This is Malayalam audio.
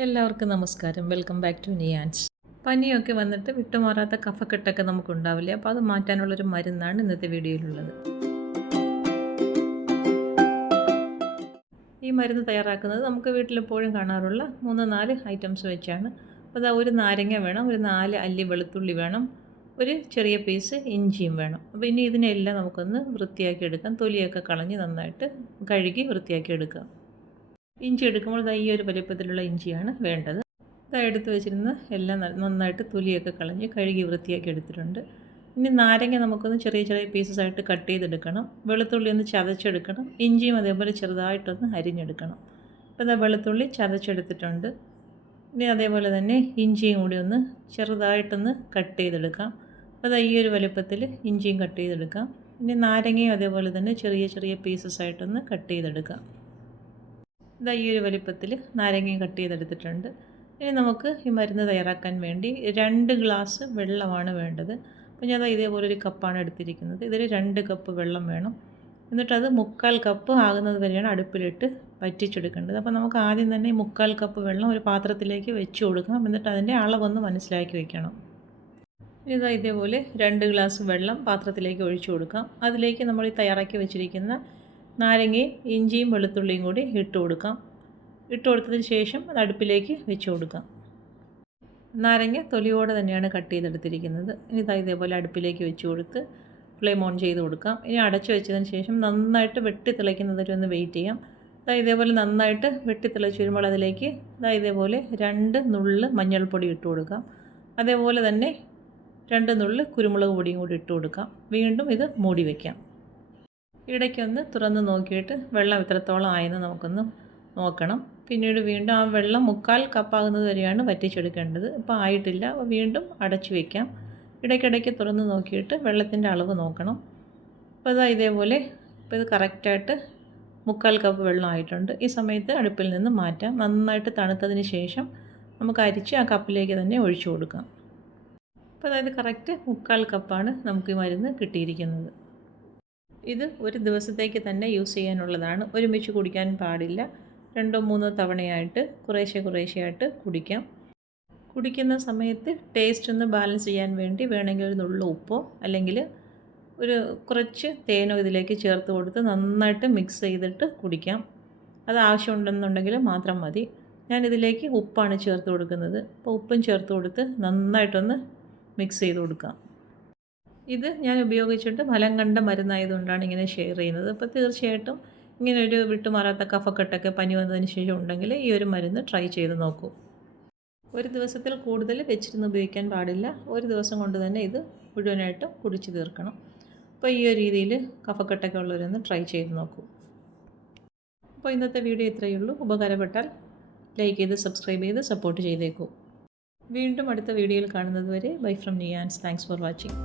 എല്ലാവർക്കും നമസ്കാരം. വെൽക്കം ബാക്ക് ടു നിയാൻസ്. പനിയൊക്കെ വന്നിട്ട് വിട്ടുമാറാത്ത കഫക്കെട്ടൊക്കെ നമുക്കുണ്ടാവില്ലേ? അപ്പോൾ അത് മാറ്റാനുള്ളൊരു മരുന്നാണ് ഇന്നത്തെ വീഡിയോയിലുള്ളത്. ഈ മരുന്ന് തയ്യാറാക്കുന്നത് നമുക്ക് വീട്ടിലെപ്പോഴും കാണാറുള്ള 3-4 ഐറ്റംസ് വെച്ചാണ്. അപ്പോൾ അതാ ഒരു നാരങ്ങ വേണം, ഒരു 4 അല്ലി വെളുത്തുള്ളി വേണം, ഒരു ചെറിയ പീസ് ഇഞ്ചിയും വേണം. അപ്പോൾ ഇനി ഇതിനെല്ലാം നമുക്കൊന്ന് വൃത്തിയാക്കി എടുക്കാം. തൊലിയൊക്കെ കളഞ്ഞ് നന്നായിട്ട് കഴുകി വൃത്തിയാക്കി എടുക്കാം. ഇഞ്ചി എടുക്കുമ്പോൾ ഈ ഒരു വലിപ്പത്തിലുള്ള ഇഞ്ചിയാണ് വേണ്ടത്. എടുത്ത് വെച്ചിരുന്ന എല്ലാം നന്നായിട്ട് തൊലിയൊക്കെ കളഞ്ഞ് കഴുകി വൃത്തിയാക്കി എടുത്തിട്ടുണ്ട്. ഇനി നാരങ്ങ നമുക്കൊന്ന് ചെറിയ ചെറിയ പീസസായിട്ട് കട്ട് ചെയ്തെടുക്കണം. വെളുത്തുള്ളി ഒന്ന് ചതച്ചെടുക്കണം. ഇഞ്ചിയും അതേപോലെ ചെറുതായിട്ടൊന്ന് അരിഞ്ഞെടുക്കണം. അപ്പോൾ വെളുത്തുള്ളി ചതച്ചെടുത്തിട്ടുണ്ട്. ഇനി അതേപോലെ തന്നെ ഇഞ്ചിയും കൂടി ഒന്ന് ചെറുതായിട്ടൊന്ന് കട്ട് ചെയ്തെടുക്കാം. അപ്പോൾ ഈ ഒരു വലുപ്പത്തിൽ ഇഞ്ചിയും കട്ട് ചെയ്തെടുക്കാം. ഇനി നാരങ്ങയും അതേപോലെ തന്നെ ചെറിയ ചെറിയ പീസസായിട്ടൊന്ന് കട്ട് ചെയ്തെടുക്കാം. ഈ ഒരു വലിപ്പത്തിൽ നാരങ്ങയും കട്ട് ചെയ്തെടുത്തിട്ടുണ്ട്. ഇനി നമുക്ക് ഈ മരുന്ന് തയ്യാറാക്കാൻ വേണ്ടി 2 ഗ്ലാസ് വെള്ളമാണ് വേണ്ടത്. അപ്പോൾ ഞാൻ ഇതേപോലെ ഒരു കപ്പാണ് എടുത്തിരിക്കുന്നത്. ഇതിൽ 2 കപ്പ് വെള്ളം വേണം. എന്നിട്ടത് 3/4 കപ്പ് ആകുന്നത് വരെയാണ് അടുപ്പിലിട്ട് വറ്റിച്ചെടുക്കേണ്ടത്. അപ്പോൾ നമുക്ക് ആദ്യം തന്നെ 3/4 കപ്പ് വെള്ളം ഒരു പാത്രത്തിലേക്ക് വെച്ച് കൊടുക്കാം. എന്നിട്ട് അതിൻ്റെ അളവൊന്ന് മനസ്സിലാക്കി വെക്കണം. ഇതേപോലെ 2 ഗ്ലാസ് വെള്ളം പാത്രത്തിലേക്ക് ഒഴിച്ചു കൊടുക്കാം. അതിലേക്ക് നമ്മൾ ഈ തയ്യാറാക്കി വെച്ചിരിക്കുന്ന നാരങ്ങയും ഇഞ്ചിയും വെളുത്തുള്ളിയും കൂടി ഇട്ട് കൊടുക്കാം. ഇട്ട് കൊടുത്തതിന് ശേഷം അത് അടുപ്പിലേക്ക് വെച്ച് കൊടുക്കാം. നാരങ്ങ തൊലിയോടെ തന്നെയാണ് കട്ട് ചെയ്തെടുത്തിരിക്കുന്നത്. ഇനി ഇതേപോലെ അടുപ്പിലേക്ക് വെച്ച് കൊടുത്ത് ഫ്ലെയിം ഓൺ ചെയ്ത് കൊടുക്കാം. ഇനി അടച്ചു വെച്ചതിന് ശേഷം നന്നായിട്ട് വെട്ടി തിളയ്ക്കുന്നത് വരെ ഒന്ന് വെയിറ്റ് ചെയ്യാം. ഇതേപോലെ നന്നായിട്ട് വെട്ടി തിളച്ച് വരുമ്പോൾ അതിലേക്ക് ഇതേപോലെ 2 നുള്ള് മഞ്ഞൾപ്പൊടി ഇട്ട് കൊടുക്കാം. അതേപോലെ തന്നെ 2 നുള്ള് കുരുമുളക് പൊടിയും കൂടി ഇട്ട് കൊടുക്കാം. വീണ്ടും ഇത് മൂടി വയ്ക്കാം. ഇടയ്ക്കൊന്ന് തുറന്ന് നോക്കിയിട്ട് വെള്ളം എത്രത്തോളം ആയെന്ന് നമുക്കൊന്ന് നോക്കണം. പിന്നീട് വീണ്ടും ആ വെള്ളം 3/4 കപ്പാകുന്നത് വരെയാണ് വറ്റിച്ചെടുക്കേണ്ടത്. ഇപ്പോൾ ആയിട്ടില്ല. അപ്പോൾ വീണ്ടും അടച്ചു വയ്ക്കാം. ഇടയ്ക്കിടയ്ക്ക് തുറന്ന് നോക്കിയിട്ട് വെള്ളത്തിൻ്റെ അളവ് നോക്കണം. അപ്പോൾ ഇതേപോലെ ഇപ്പോൾ ഇത് കറക്റ്റായിട്ട് 3/4 കപ്പ് വെള്ളം ആയിട്ടുണ്ട്. ഈ സമയത്ത് അടുപ്പിൽ നിന്ന് മാറ്റാം. നന്നായിട്ട് തണുത്തതിന് ശേഷം നമുക്ക് അരിച്ച് ആ കപ്പിലേക്ക് തന്നെ ഒഴിച്ചു കൊടുക്കാം. അപ്പോൾ കറക്റ്റ് 3/4 കപ്പാണ് നമുക്ക് ഈ മരുന്ന് കിട്ടിയിരിക്കുന്നത്. ഇത് ഒരു ദിവസത്തേക്ക് തന്നെ യൂസ് ചെയ്യാനുള്ളതാണ്. ഒരുമിച്ച് കുടിക്കാൻ പാടില്ല. 2-3 തവണയായിട്ട് കുറേശ്ശെയായിട്ട് കുടിക്കാം. കുടിക്കുന്ന സമയത്ത് ടേസ്റ്റ് ഒന്ന് ബാലൻസ് ചെയ്യാൻ വേണ്ടി വേണമെങ്കിൽ ഒരു നുള്ളു ഉപ്പോ അല്ലെങ്കിൽ ഒരു കുറച്ച് തേനോ ഇതിലേക്ക് ചേർത്ത് കൊടുത്ത് നന്നായിട്ട് മിക്സ് ചെയ്തിട്ട് കുടിക്കാം. അത് ആവശ്യമുണ്ടെന്നുണ്ടെങ്കിൽ മാത്രം മതി. ഞാനിതിലേക്ക് ഉപ്പാണ് ചേർത്ത് കൊടുക്കുന്നത്. അപ്പോൾ ഉപ്പും ചേർത്ത് കൊടുത്ത് നന്നായിട്ടൊന്ന് മിക്സ് ചെയ്ത് കൊടുക്കാം. ഇത് ഞാൻ ഉപയോഗിച്ചിട്ട് ഫലം കണ്ട മരുന്നായതുകൊണ്ടാണ് ഇങ്ങനെ ഷെയർ ചെയ്യുന്നത്. അപ്പോൾ തീർച്ചയായിട്ടും ഇങ്ങനെ ഒരു വിട്ടുമാറാത്ത കഫക്കെട്ടൊക്കെ പനി വന്നതിന് ശേഷം ഉണ്ടെങ്കിൽ ഈ ഒരു മരുന്ന് ട്രൈ ചെയ്ത് നോക്കൂ. ഒരു ദിവസത്തിൽ കൂടുതൽ വെച്ചിരുന്ന് ഉപയോഗിക്കാൻ പാടില്ല. ഒരു ദിവസം കൊണ്ട് തന്നെ ഇത് മുഴുവനായിട്ടും കുടിച്ച് തീർക്കണം. അപ്പോൾ ഈ ഒരു രീതിയിൽ കഫക്കെട്ടൊക്കെ ഉള്ളവരൊന്ന് ട്രൈ ചെയ്ത് നോക്കൂ. അപ്പോൾ ഇന്നത്തെ വീഡിയോ ഇത്രയേ ഉള്ളൂ. ഉപകാരപ്പെട്ടാൽ ലൈക്ക് ചെയ്ത് സബ്സ്ക്രൈബ് ചെയ്ത് സപ്പോർട്ട് ചെയ്തേക്കൂ. വീണ്ടും അടുത്ത വീഡിയോയിൽ കാണുന്നത് വരെ ബൈ ഫ്രം നിയാൻസ്. Thanks for watching.